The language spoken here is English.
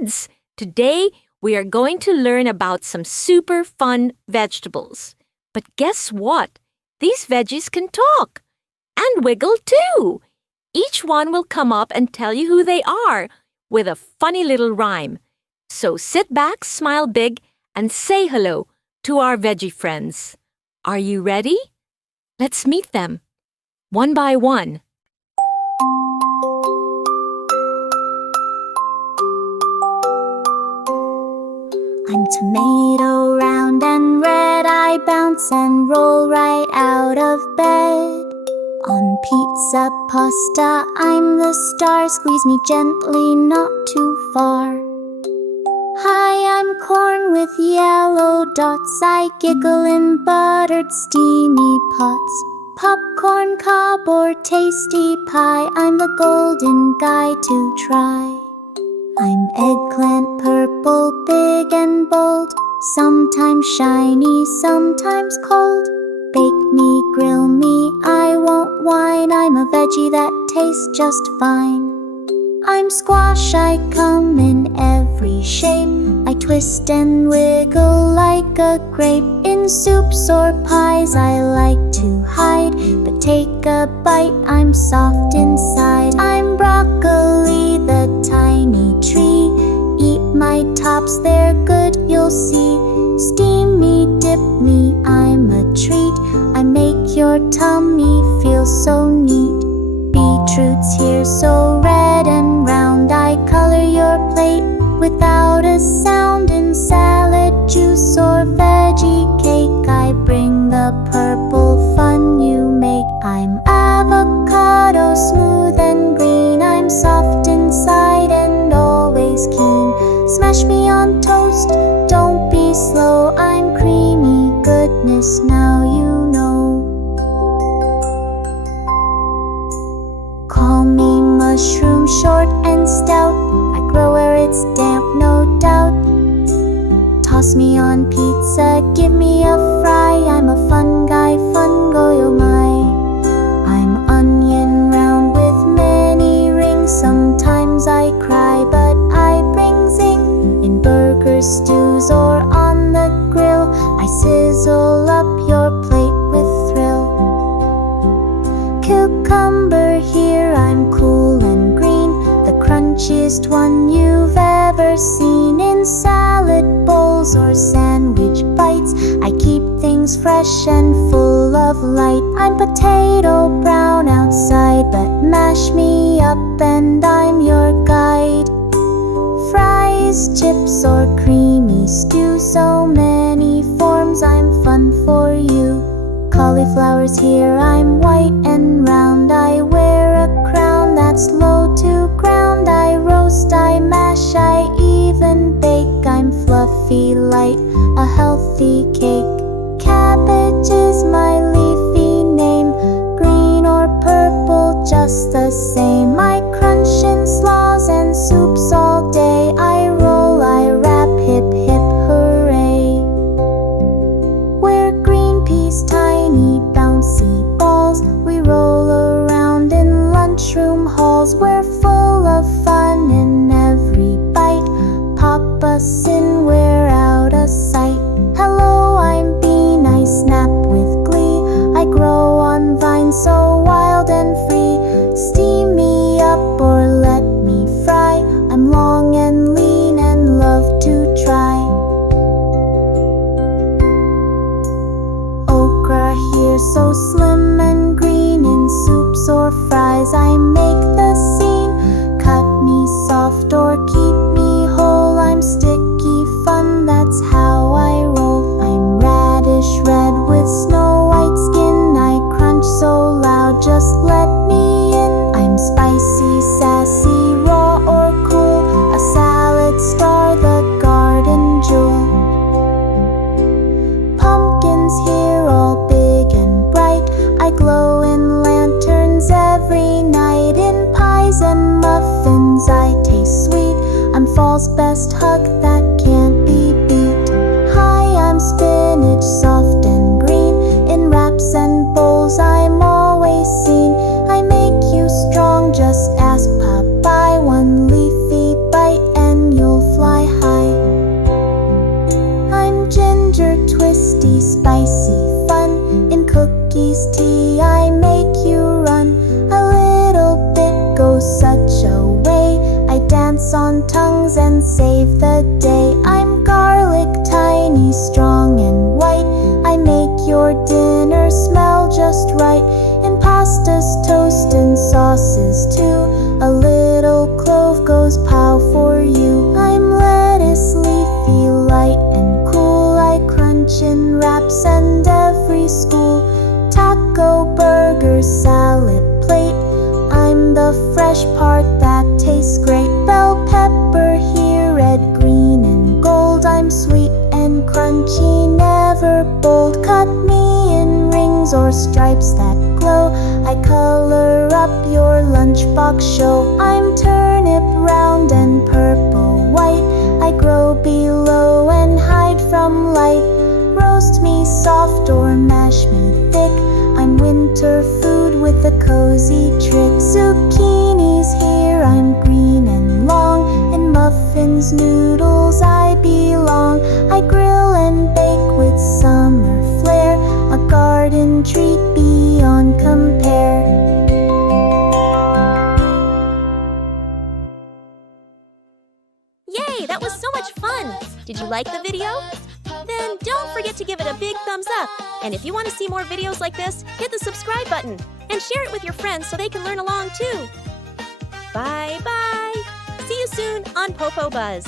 kids! Today we are going to learn about some super fun vegetables. But guess what? These veggies can talk and wiggle too. Each one will come up and tell you who they are with a funny little rhyme. So sit back, smile big, and say hello to our veggie friends. Are you ready? Let's meet them, one by one. I'm tomato, round and red, I bounce and roll right out of bed. On pizza, pasta, I'm the star, squeeze me gently, not too far. Hi, I'm corn with yellow dots, I giggle in buttered steamy pots. Popcorn, cob or tasty pie, I'm the golden guy to try. I'm eggplant, purple, big and bold, sometimes shiny, sometimes cold. Bake me, grill me, I won't whine, I'm a veggie that tastes just fine. I'm squash, I come in every shape, I twist and wiggle like a grape. In soups or pies I like to hide, but take a bite, I'm soft inside. I'm broccoli, the tiny tree, eat my tops, they're good, you'll see. Steam me, dip me, I'm a treat, I make your tummy feel so neat. Beetroot's here so red and round, I color your plate without a sound. In salad, juice or veggie cake, I bring the purple fun you make. I'm avocado, smooth and green, I'm soft inside and always keen. Smash me on toast, don't be slow, I'm creamy goodness, now you know. Call me mushroom, short and stout, I grow where it's damp, no doubt. Toss me on pizza, give me a fry, I'm a fun guy, fun go my. I'm onion round with many rings, sometimes I cry but I bring zing. In burgers, stews or on the grill, I sizzle up your plate with thrill. Cucumber, here I'm cool and green, the crunchiest one you've ever seen. In salad bowls or sandwich bites, I keep things fresh and full of light. I'm potato, brown outside, but mash me up and I'm your guide. Fries, chips or creamy stew, so many forms, I'm fun for you. Cauliflower's here, I'm white and round, I wear a crown that's low to ground. I roast, I mash, I even bake, I'm fluffy, light, a healthy cake. Cabbage is my leafy name, green or purple, just the same. I crunch in slaws and soups all day, I roll, I wrap, hip hip hooray. We're green peas, tiny bouncy balls, we roll around in lunchroom halls. We're full of fun in every bite, pop us in, we're out of sight. Hello, I'm Bean, I snap with glee, I grow on vines so wild and free. Steam me up or let me fry, I'm long and lean and love to try. Okra here so slim and green, in soups or fries I make the scene. Cut me soft or keep me whole, I'm sticky fun, that's how I roll. I'm radish red with snow white skin, I crunch so loud, just let me in. I'm spicy, sassy, raw or cool, a salad star, the garden jewel. Pumpkins here all big and bright, I glow in lanterns every night. In pies and muffins I taste sweet, I'm fall's best hug that can't be beat. Hi, I'm spinach, soft and green, in wraps and bowls I'm always seen. I make you strong, just ask Popeye, one leafy bite and you'll and save the day. I'm garlic, tiny, strong and white. I make your dinner smell just right. In pastas, toast and sauces too. A little clove goes pow for you. I'm lettuce, leafy, light and cool. I crunch in wraps and every school. Taco, burger, salad plate. I'm the fresh part that tastes great. Bell pepper here, red, green and gold. I'm sweet and crunchy, never bold. Cut me in rings or stripes that glow. I color up your lunchbox show. I'm turnip, round and purple white. I grow below and hide from light. Roast me soft or mash me thick. I'm winter food with a cozy trick. Zucchinis here, I'm green and long. In muffins, noodles, I belong. I grill and bake with summer flair. A garden treat beyond compare. Yay, that was so much fun! Did you like the video? Then don't forget to give it a big thumbs up. And if you want to see more videos like this, hit the subscribe button and share it with your friends so they can learn along too. Bye bye! See you soon on Popo Buzz.